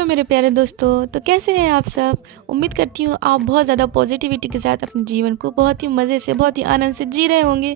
Hello मेरे प्यारे दोस्तों, तो कैसे हैं आप सब। उम्मीद करती हूँ आप बहुत ज़्यादा पॉजिटिविटी के साथ अपने जीवन को बहुत ही मज़े से, बहुत ही आनंद से जी रहे होंगे।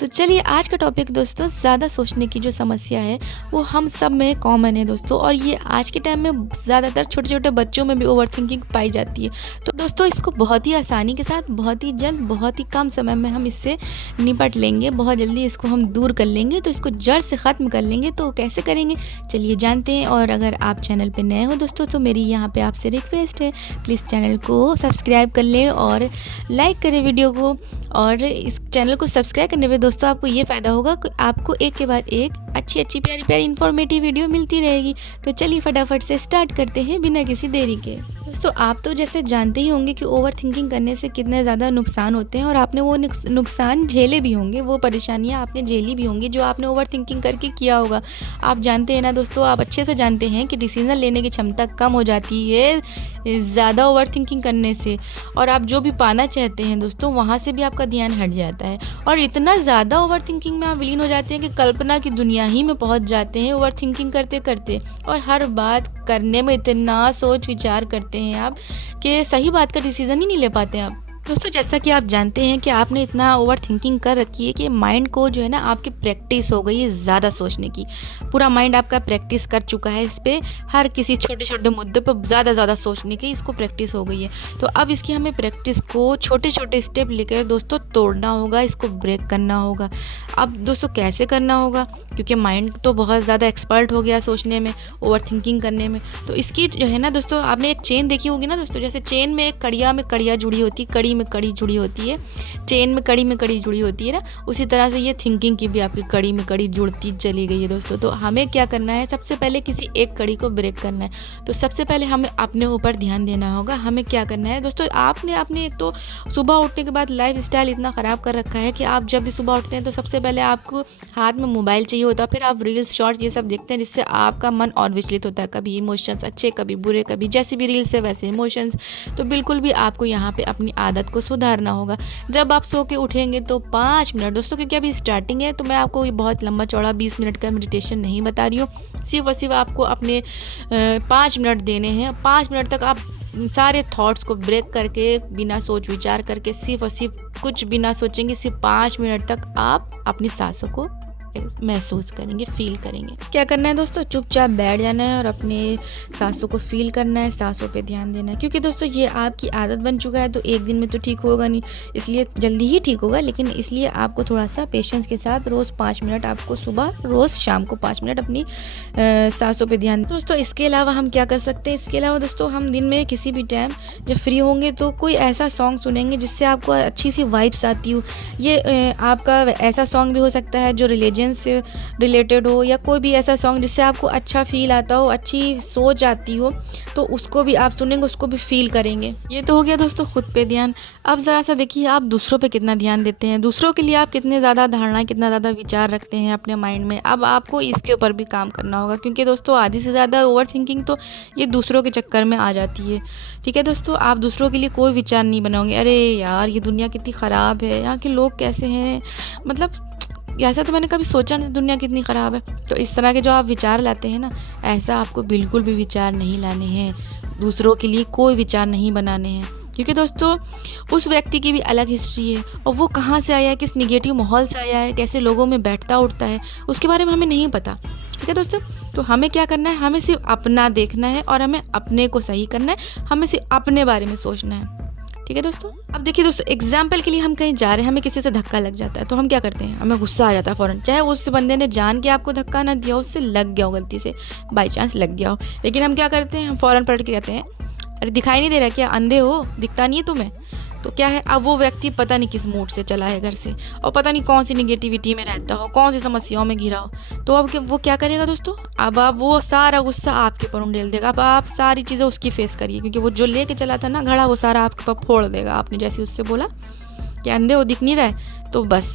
तो चलिए, आज का टॉपिक दोस्तों, ज़्यादा सोचने की जो समस्या है वो हम सब में कॉमन है दोस्तों, और ये आज के टाइम में ज़्यादातर छोटे छोटे बच्चों में भी ओवर थिंकिंग पाई जाती है। तो दोस्तों, इसको बहुत ही आसानी के साथ, बहुत ही जल्द, बहुत ही कम समय में हम इससे निपट लेंगे, बहुत जल्दी इसको हम दूर कर लेंगे। तो इसको जड़ से ख़त्म कर लेंगे। तो कैसे करेंगे, चलिए जानते हैं। और अगर आप चैनल पे नए हो दोस्तों, तो मेरी यहाँ पे आपसे रिक्वेस्ट है, प्लीज़ चैनल को सब्सक्राइब कर लें और लाइक करें वीडियो को। और इस चैनल को सब्सक्राइब करने पे दोस्तों आपको ये फ़ायदा होगा कि आपको एक के बाद एक अच्छी अच्छी प्यारी प्यारी इन्फॉर्मेटिव वीडियो मिलती रहेगी। तो चलिए फटाफट से स्टार्ट करते हैं बिना किसी देरी के। दोस्तों, आप तो जैसे जानते ही होंगे कि ओवर थिंकिंग करने से कितने ज़्यादा नुकसान होते हैं, और आपने वो नुकसान झेले भी होंगे, वो परेशानियाँ आपने झेली भी होंगी जो आपने ओवर थिंकिंग करके किया होगा। आप जानते हैं ना दोस्तों, आप अच्छे से जानते हैं कि डिसीजन लेने की क्षमता कम हो जाती है ज़्यादा ओवर थिंकिंग करने से, और आप जो भी पाना चाहते हैं दोस्तों, वहाँ से भी आपका ध्यान हट जाता है। और इतना ज़्यादा ओवर थिंकिंग में आप विलीन हो जाते हैं कि कल्पना की दुनिया ही में पहुँच जाते हैं ओवर थिंकिंग करते करते, और हर बात करने में इतना सोच विचार करते हैं आप कि सही बात का डिसीजन ही नहीं ले पाते आप। दोस्तों, जैसा कि आप जानते हैं कि आपने इतना ओवर थिंकिंग कर रखी है कि माइंड को जो है ना, आपकी प्रैक्टिस हो गई है ज़्यादा सोचने की। पूरा माइंड आपका प्रैक्टिस कर चुका है इस पे, हर किसी छोटे छोटे मुद्दे पर ज़्यादा सोचने की इसको प्रैक्टिस हो गई है। तो अब इसकी हमें प्रैक्टिस को छोटे छोटे स्टेप लेकर दोस्तों तोड़ना होगा, इसको ब्रेक करना होगा। अब दोस्तों कैसे करना होगा, क्योंकि माइंड तो बहुत ज़्यादा एक्सपर्ट हो गया सोचने में, ओवर थिंकिंग करने में। तो इसकी जो है ना दोस्तों, आपने एक चेन देखी होगी ना दोस्तों, जैसे चेन में एक कड़िया में कड़िया जुड़ी होती है, कड़ी में कड़ी जुड़ी होती है, चेन में कड़ी जुड़ी होती है ना, उसी तरह से ये थिंकिंग की भी आपकी कड़ी में कड़ी जुड़ती चली गई है दोस्तों। तो हमें क्या करना है, सबसे पहले किसी एक कड़ी को ब्रेक करना है। तो सबसे पहले हमें अपने ऊपर ध्यान देना होगा। हमें क्या करना है दोस्तों, आपने एक तो सुबह उठने के बाद लाइफ स्टाइल इतना ख़राब कर रखा है कि आप जब भी सुबह उठते हैं तो सबसे पहले आपको हाथ में मोबाइल चाहिए होता है, फिर आप रील्स, शॉर्ट्स ये सब देखते हैं, जिससे आपका मन और विचलित होता है, कभी इमोशंस अच्छे, कभी बुरे, कभी जैसी भी रील्स है वैसे इमोशंस। तो बिल्कुल भी आपको यहाँ पे अपनी आदत को सुधारना होगा। जब आप सो के उठेंगे तो 5 मिनट दोस्तों, क्योंकि अभी स्टार्टिंग है, तो मैं आपको ये बहुत लंबा चौड़ा 20 मिनट का मेडिटेशन नहीं बता रही हूँ। सिर्फ और सिर्फ आपको अपने 5 मिनट देने हैं। 5 मिनट तक आप सारे थॉट्स को ब्रेक करके, बिना सोच विचार करके, सिर्फ और सिर्फ कुछ बिना सोचेंगे, सिर्फ 5 मिनट तक आप अपनी सांसों को महसूस करेंगे, फील करेंगे। क्या करना है दोस्तों, चुपचाप बैठ जाना है और अपने सांसों को फील करना है, सांसों पे ध्यान देना है। क्योंकि दोस्तों ये आपकी आदत बन चुका है, तो एक दिन में तो ठीक होगा नहीं, इसलिए जल्दी ही ठीक होगा, लेकिन इसलिए आपको थोड़ा सा पेशेंस के साथ रोज़ 5 मिनट, आपको सुबह रोज़ शाम को 5 मिनट अपनी सांसों पे ध्यान। दोस्तों इसके अलावा हम क्या कर सकते हैं, इसके अलावा दोस्तों हम दिन में किसी भी टाइम जब फ्री होंगे तो कोई ऐसा सॉन्ग सुनेंगे जिससे आपको अच्छी सी वाइब्स आती हो। ये आपका ऐसा सॉन्ग भी हो सकता है जो रिलीजन से रिलेटेड हो, या कोई भी ऐसा सॉन्ग जिससे आपको अच्छा फील आता हो, अच्छी सोच आती हो, तो उसको भी आप सुनेंगे, उसको भी फील करेंगे। ये तो हो गया दोस्तों खुद पे ध्यान। अब ज़रा सा देखिए आप दूसरों पे कितना ध्यान देते हैं, दूसरों के लिए आप कितने ज़्यादा धारणा, कितना ज़्यादा विचार रखते हैं अपने माइंड में। अब आपको इसके ऊपर भी काम करना होगा, क्योंकि दोस्तों आधी से ज़्यादा ओवर थिंकिंग तो ये दूसरों के चक्कर में आ जाती है। ठीक है दोस्तों, आप दूसरों के लिए कोई विचार नहीं बनाओगे, अरे यार ये दुनिया कितनी ख़राब है, यहाँ के लोग कैसे हैं, मतलब ऐसा तो मैंने कभी सोचा नहीं, दुनिया कितनी ख़राब है। तो इस तरह के जो आप विचार लाते हैं ना, ऐसा आपको बिल्कुल भी विचार नहीं लाने हैं, दूसरों के लिए कोई विचार नहीं बनाने हैं। क्योंकि दोस्तों उस व्यक्ति की भी अलग हिस्ट्री है, और वो कहाँ से आया है, किस निगेटिव माहौल से आया है, कैसे लोगों में बैठता उठता है, उसके बारे में हमें नहीं पता। ठीक है दोस्तों, तो हमें क्या करना है, हमें सिर्फ अपना देखना है और हमें अपने को सही करना है, हमें सिर्फ अपने बारे में सोचना है। ठीक है दोस्तों, अब देखिए दोस्तों, एग्जाम्पल के लिए हम कहीं जा रहे हैं, हमें किसी से धक्का लग जाता है, तो हम क्या करते हैं, हमें गुस्सा आ जाता है फ़ौरन, चाहे उस बंदे ने जान के आपको धक्का ना दिया हो, उससे लग गया हो, गलती से बाई चांस लग गया हो, लेकिन हम क्या करते हैं, हम फ़ौरन पलट के कहते हैं, अरे दिखाई नहीं दे रहा क्या, अंधे हो, दिखता नहीं है तुम्हें। तो क्या है, अब वो व्यक्ति पता नहीं किस मूड से चला है घर से, और पता नहीं कौन सी निगेटिविटी में रहता हो, कौन सी समस्याओं में घिरा हो। तो अब वो क्या करेगा दोस्तों, अब आप वो सारा गुस्सा आपके ऊपर उंडेल देगा। अब आप सारी चीज़ें उसकी फेस करिए, क्योंकि वो जो लेके चला था ना घड़ा, वो सारा आपके ऊपर फोड़ देगा। आपने जैसे उससे बोला कि अंधे हो, दिख नहीं रहा है, तो बस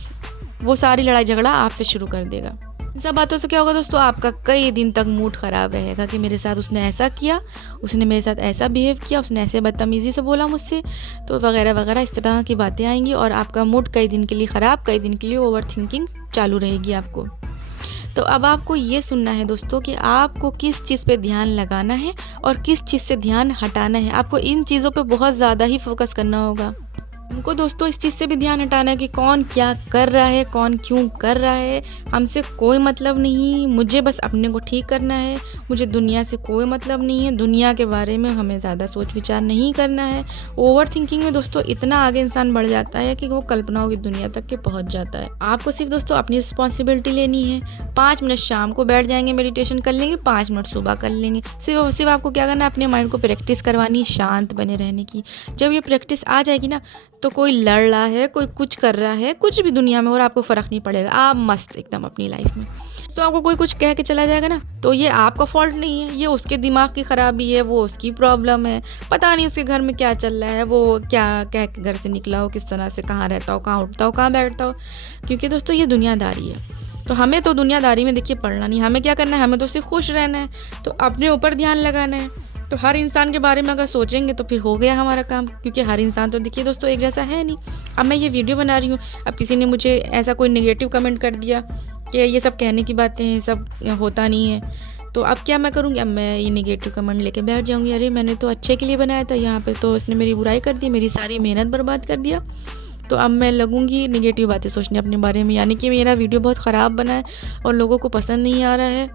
वो सारी लड़ाई झगड़ा आपसे शुरू कर देगा। इन सब बातों से क्या होगा दोस्तों, आपका कई दिन तक मूड ख़राब रहेगा कि मेरे साथ उसने ऐसा किया, उसने मेरे साथ ऐसा बिहेव किया, उसने ऐसे बदतमीज़ी से बोला मुझसे, तो वगैरह वगैरह इस तरह की बातें आएंगी, और आपका मूड कई दिन के लिए ख़राब, कई दिन के लिए ओवर थिंकिंग चालू रहेगी आपको। तो अब आपको ये सुनना है दोस्तों कि आपको किस चीज़ पे ध्यान लगाना है और किस चीज़ से ध्यान हटाना है। आपको इन चीज़ों पे बहुत ज़्यादा ही फोकस करना होगा। हमको दोस्तों इस चीज़ से भी ध्यान हटाना है कि कौन क्या कर रहा है, कौन क्यों कर रहा है, हमसे कोई मतलब नहीं। मुझे बस अपने को ठीक करना है, मुझे दुनिया से कोई मतलब नहीं है, दुनिया के बारे में हमें ज़्यादा सोच विचार नहीं करना है। ओवर थिंकिंग में दोस्तों इतना आगे इंसान बढ़ जाता है कि वो कल्पनाओं की दुनिया तक के पहुँच जाता है। आपको सिर्फ दोस्तों अपनी रिस्पॉन्सिबिलिटी लेनी है। 5 मिनट शाम को बैठ जाएंगे, मेडिटेशन कर लेंगे, 5 मिनट सुबह कर लेंगे। सिर्फ आपको क्या करना है, अपने माइंड को प्रैक्टिस करवानी, शांत बने रहने की। जब ये प्रैक्टिस आ जाएगी ना, तो कोई लड़ रहा है, कोई कुछ कर रहा है, कुछ भी दुनिया में, और आपको फ़र्क नहीं पड़ेगा। आप मस्त एकदम अपनी लाइफ में। तो आपको कोई कुछ कह के चला जाएगा ना, तो ये आपका फॉल्ट नहीं है, ये उसके दिमाग की ख़राबी है, वो उसकी प्रॉब्लम है। पता नहीं उसके घर में क्या चल रहा है, वो क्या कह के घर से निकला हो, किस तरह से, कहाँ रहता हो, कहाँ उठता हो, कहाँ बैठता हो। क्योंकि दोस्तों ये दुनियादारी है। तो हमें तो दुनियादारी में देखिए पड़ना नहीं, हमें क्या करना है, हमें तो सिर्फ खुश रहना है। तो अपने ऊपर ध्यान लगाना है। तो हर इंसान के बारे में अगर सोचेंगे तो फिर हो गया हमारा काम, क्योंकि हर इंसान तो देखिए दोस्तों एक जैसा है नहीं। अब मैं ये वीडियो बना रही हूँ, अब किसी ने मुझे ऐसा कोई नेगेटिव कमेंट कर दिया कि ये सब कहने की बातें हैं, सब होता नहीं है, तो अब क्या मैं करूँगी, अब मैं ये नेगेटिव कमेंट लेके बैठ जाऊँगी। अरे मैंने तो अच्छे के लिए बनाया था, यहाँ पे तो उसने मेरी बुराई कर दी, मेरी सारी मेहनत बर्बाद कर दिया। तो अब मैं लगूंगी नेगेटिव बातें सोचने अपने बारे में, यानी कि मेरा वीडियो बहुत ख़राब बना है और लोगों को पसंद नहीं आ रहा है।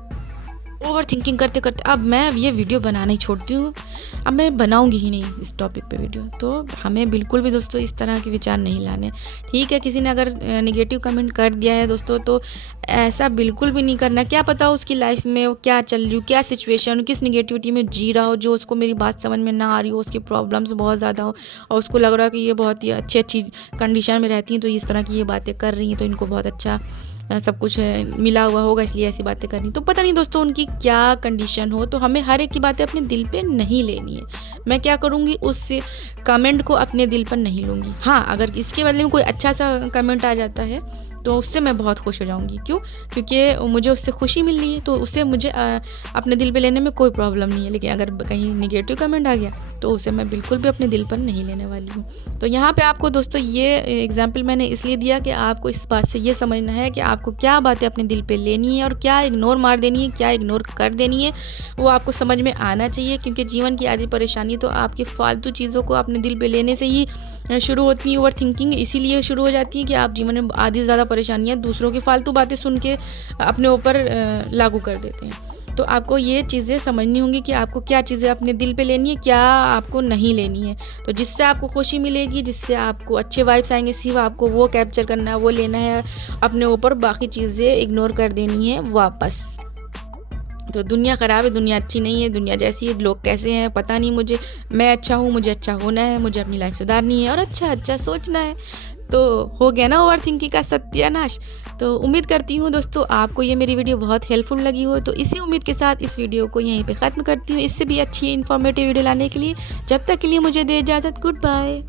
ओवर थिंकिंग करते करते अब मैं ये वीडियो बनाना ही छोड़ती हूँ, अब मैं बनाऊंगी ही नहीं इस टॉपिक पे वीडियो। तो हमें बिल्कुल भी दोस्तों इस तरह के विचार नहीं लाने। ठीक है, किसी ने अगर नेगेटिव कमेंट कर दिया है दोस्तों, तो ऐसा बिल्कुल भी नहीं करना। क्या पता उसकी लाइफ में वो क्या चल रही हो, क्या सिचुएशन, किस नेगेटिविटी में जी रहा हो, जो उसको मेरी बात समझ में ना आ रही हो, उसकी प्रॉब्लम्स बहुत ज़्यादा हो और उसको लग रहा है कि ये बहुत ही अच्छी अच्छी कंडीशन में रहती हैं, तो इस तरह की ये बातें कर रही हैं, तो इनको बहुत अच्छा सब कुछ मिला हुआ होगा, इसलिए ऐसी बातें करनी। तो पता नहीं दोस्तों उनकी क्या कंडीशन हो, तो हमें हर एक की बातें अपने दिल पे नहीं लेनी है। मैं क्या करूँगी, उस कमेंट को अपने दिल पर नहीं लूँगी। हाँ, अगर इसके बदले में कोई अच्छा सा कमेंट आ जाता है तो उससे मैं बहुत खुश हो जाऊँगी। क्यों? क्योंकि मुझे उससे खुशी मिल रही है, तो उससे मुझे अपने दिल पे लेने में कोई प्रॉब्लम नहीं है। लेकिन अगर कहीं नेगेटिव कमेंट आ गया तो उसे मैं बिल्कुल भी अपने दिल पर नहीं लेने वाली हूँ। तो यहाँ पे आपको दोस्तों ये एग्जाम्पल मैंने इसलिए दिया कि आपको इस बात से ये समझना है कि आपको क्या बातें अपने दिल पे लेनी है और क्या इग्नोर मार देनी है, क्या इग्नोर कर देनी है, वो आपको समझ में आना चाहिए। क्योंकि जीवन की आधी परेशानी तो आपकी फालतू चीज़ों को अपने दिल पे लेने से ही शुरू होती है। ओवर थिंकिंग इसीलिए शुरू हो जाती है कि आप जीवन में आधी से ज़्यादा परेशानियाँ दूसरों की फालतू बातें सुन के अपने ऊपर लागू कर देते हैं। तो आपको ये चीज़ें समझनी होंगी कि आपको क्या चीज़ें अपने दिल पे लेनी है, क्या आपको नहीं लेनी है। तो जिससे आपको खुशी मिलेगी, जिससे आपको अच्छे वाइब्स आएंगे, सिर्फ आपको वो कैप्चर करना है, वो लेना है अपने ऊपर, बाकी चीज़ें इग्नोर कर देनी है वापस। तो दुनिया ख़राब है, दुनिया अच्छी नहीं है, दुनिया जैसी है, लोग कैसे हैं पता नहीं मुझे, मैं अच्छा हूँ, मुझे अच्छा होना है, मुझे अपनी लाइफ सुधारनी है और अच्छा अच्छा सोचना है। तो हो गया ना ओवर थिंकिंग का सत्यानाश। तो उम्मीद करती हूँ दोस्तों आपको ये मेरी वीडियो बहुत हेल्पफुल लगी हो। तो इसी उम्मीद के साथ इस वीडियो को यहीं पे ख़त्म करती हूँ, इससे भी अच्छी इन्फॉर्मेटिव वीडियो लाने के लिए। जब तक के लिए मुझे दे इजाज़त, गुड बाय।